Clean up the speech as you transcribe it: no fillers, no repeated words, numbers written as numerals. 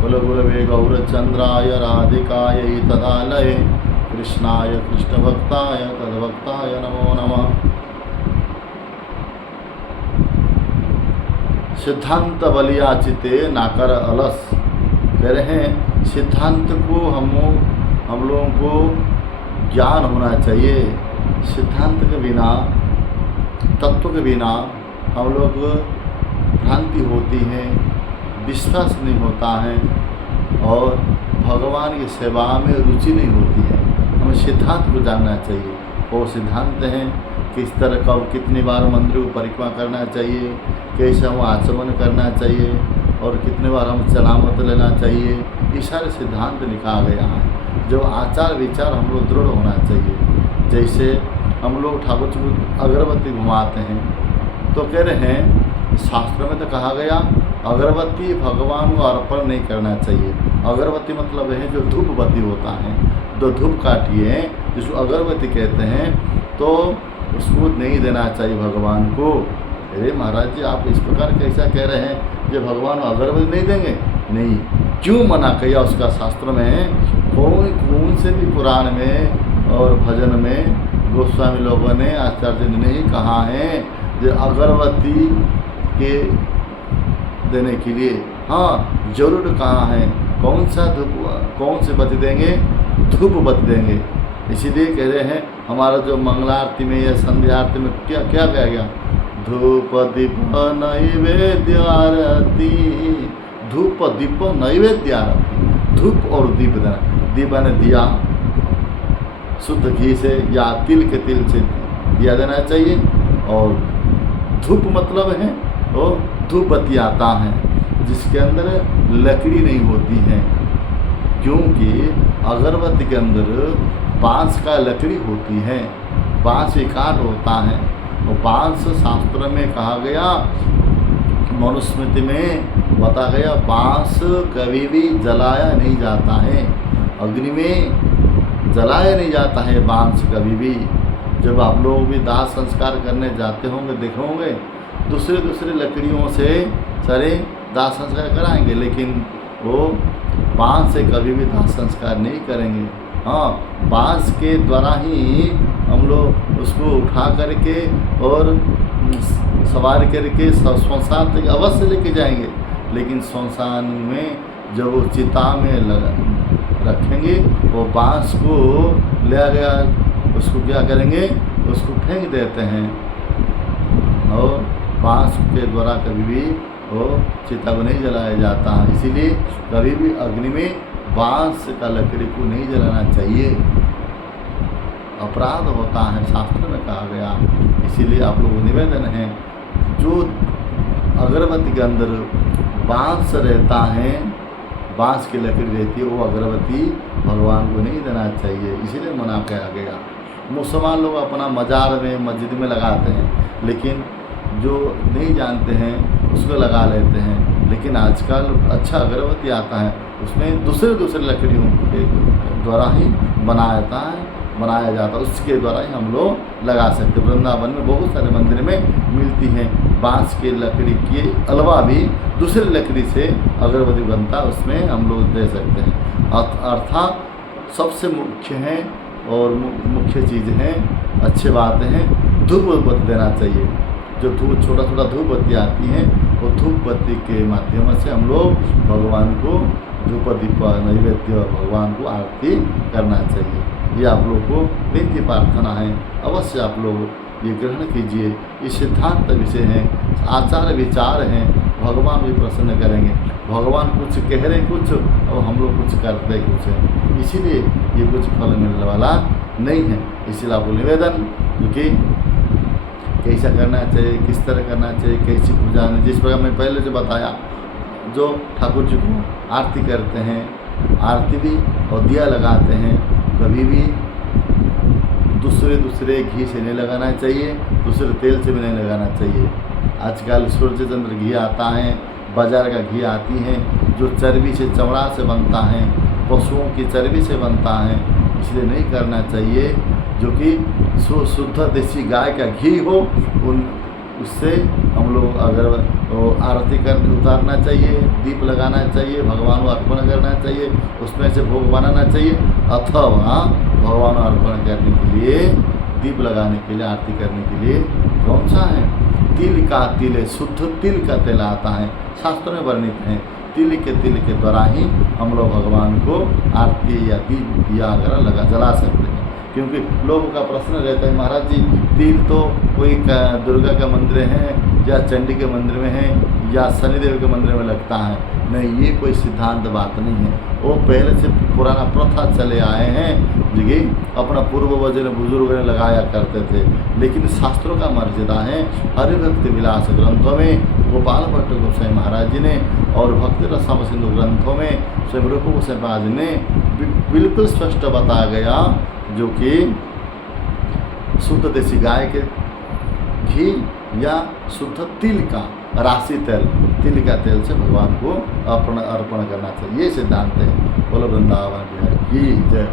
कुलगुरवे गौरचंद्राय राधिकाय तदालये कृष्णाय कृष्णभक्ताय तद्भक्ताय नमो नमः। सिद्धांत बलिया चिते नाकर अलस। कह रहे हैं सिद्धांत को हम लोगों को ज्ञान होना चाहिए। सिद्धांत के बिना, तत्व के बिना हम लोग भ्रांति होती है, विश्वास नहीं होता है और भगवान की सेवा में रुचि नहीं होती है। हमें सिद्धांत को जानना चाहिए। वो सिद्धांत हैं किस तरह कब कितनी बार मंदिर को परिक्रमा करना चाहिए, कैसे हम आचमन करना चाहिए और कितने बार हम सलामत लेना चाहिए। ये सारे सिद्धांत लिखा गया है। जो आचार विचार हम लोग दृढ़ होना चाहिए। जैसे हम लोग ठाकुर जी को अगरबत्ती घुमाते हैं तो कह रहे हैं शास्त्र में तो कहा गया अगरबत्ती भगवान को अर्पण नहीं करना चाहिए। अगरबत्ती मतलब है जो धूप बत्ती होता है, जो धूप काटिए जिसको अगरबत्ती कहते हैं, तो उसको नहीं देना चाहिए भगवान को। अरे महाराज जी आप इस प्रकार कैसा कह रहे हैं जो भगवान अगरबत्ती नहीं देंगे? नहीं, क्यों मना किया उसका शास्त्र में? कौन से भी पुराण में और भजन में गोस्वामी लोगों ने, आचार्य ने ही कहा है जो अगरबत्ती के देने के लिए। हाँ जरूर कहा है। कौन सा धूप, कौन से बत्ती देंगे? धूप बत्ती देंगे। इसीलिए कह रहे हैं हमारा जो मंगलारती में या संध्या आरती में क्या क्या कहा गया? धूप दीप नैवेद्य आरती, धूप दीप नैवेद्य आरती। धूप और दीप देना, दीप ने दिया शुद्ध घी से या तिल के तिल से दिया देना चाहिए। और धूप मतलब है वो धूप बत्ती आता है जिसके अंदर लकड़ी नहीं होती है, क्योंकि अगरबत्ती के अंदर बांस का लकड़ी होती है, बांस एक काट होता है। और बांस शास्त्र में कहा गया, मनुस्मृति में बता गया, बांस कभी भी जलाया नहीं जाता है, अग्नि में जलाया नहीं जाता है बांस कभी भी। जब आप लोग भी दाह संस्कार करने जाते होंगे देखे होंगे दूसरे लकड़ियों से सारे दाह संस्कार कराएंगे, लेकिन वो बांस से कभी भी दाह संस्कार नहीं करेंगे। हाँ, बांस के द्वारा ही हम लोग उसको उठा करके और सवार करके श्मशान तक अवश्य लेके जाएंगे, लेकिन श्मशान में जब वो चिता में रखेंगे वो बांस को ले गया, उसको क्या करेंगे? उसको फेंक देते हैं। और बांस के द्वारा कभी भी वो चिता को नहीं जलाया जाता है। इसीलिए कभी भी अग्नि में बांस का लकड़ी को नहीं जलाना चाहिए, अपराध होता है, शास्त्र में कहा गया। इसीलिए आप लोग निवेदन है, जो अगरबत्ती के अंदर बांस रहता है, बांस की लकड़ी रहती है, वो अगरबत्ती भगवान को नहीं देना चाहिए। इसीलिए मना किया गया। मुसलमान लोग अपना मजार में मस्जिद में लगाते हैं, लेकिन जो नहीं जानते हैं उसको लगा लेते हैं। लेकिन आजकल अच्छा अगरबत्ती आता है, उसमें दूसरे लकड़ियों के द्वारा ही बनाया जाता है, उसके द्वारा ही हम लोग लगा सकते। वृंदावन में बहुत सारे मंदिर में मिलती हैं बांस के लकड़ी के अलावा भी दूसरे लकड़ी से अगरबत्ती बनता, उसमें हम लोग दे सकते हैं। अर्थात सबसे मुख्य है और मुख्य चीज़ है, अच्छी बात है, धूप बत्ती देना चाहिए। जो छोटा धूप बत्ती आती हैं वो धूप बत्ती के माध्यम से हम लोग भगवान को धूप दीप नैवेद्य भगवान को आरती करना चाहिए। ये आप लोग को विनती प्रार्थना है, अवश्य आप लोग ये ग्रहण कीजिए। ये सिद्धांत विषय हैं, आचार विचार हैं, भगवान भी प्रसन्न करेंगे। भगवान कुछ कह रहे कुछ और हम लोग कुछ करते कुछ हैं, इसीलिए ये कुछ फल मिलने वाला नहीं है। इसीलिए आपको निवेदन, क्योंकि कैसा करना चाहिए, किस तरह करना चाहिए, कैसी पूजा, जिस प्रकार मैं पहले जो बताया, जो ठाकुर जी को आरती करते हैं, आरती भी और दिया लगाते हैं, कभी भी दूसरे घी से नहीं लगाना चाहिए, दूसरे तेल से भी नहीं लगाना चाहिए। आजकल सूर्य चंद्र घी आता है, बाजार का घी आती है, जो चर्बी से, चमड़ा से बनता है, पशुओं की चर्बी से बनता है, इसलिए नहीं करना चाहिए। जो कि शुद्ध देसी गाय का घी हो, उससे हम लोग अगर तो आरती कर उतारना चाहिए, दीप लगाना चाहिए, भगवान को अर्पण करना चाहिए, उसमें से भोग बनाना चाहिए, अथवा भगवान को अर्पण करने के लिए, दीप लगाने के लिए, आरती करने के लिए कौन सा है? तिल का तिल, शुद्ध तिल का तेल आता है, शास्त्रों में वर्णित है। तिल के द्वारा ही हम लोग भगवान को आरती या दीप दिया वगैरह जला सकते हैं। क्योंकि लोगों का प्रश्न रहता है, महाराज जी तिल तो कोई दुर्गा का मंदिर है या चंडी के मंदिर में है या शनिदेव के मंदिर में लगता है। नहीं, ये कोई सिद्धांत बात नहीं है, वो पहले से पुराना प्रथा चले आए हैं, जो कि अपना पूर्वज ने बुजुर्ग ने लगाया करते थे। लेकिन शास्त्रों का मर्यादा है, हरिभक्ति विलास ग्रंथों में गोपाल भट्ट गोसाई महाराज जी ने और भक्ति रसाम सिंधु ग्रंथों में स्वयं रूप गोसाई महाराज ने बिल्कुल स्पष्ट बताया गया, जो कि शुद्ध देसी गाय के घी या शुद्ध तिल का राशि तेल, तिल का तेल से भगवान को अर्पण करना चाहिए। ये सिद्धांत है। बोलो वृंदावन बिहारी की जय।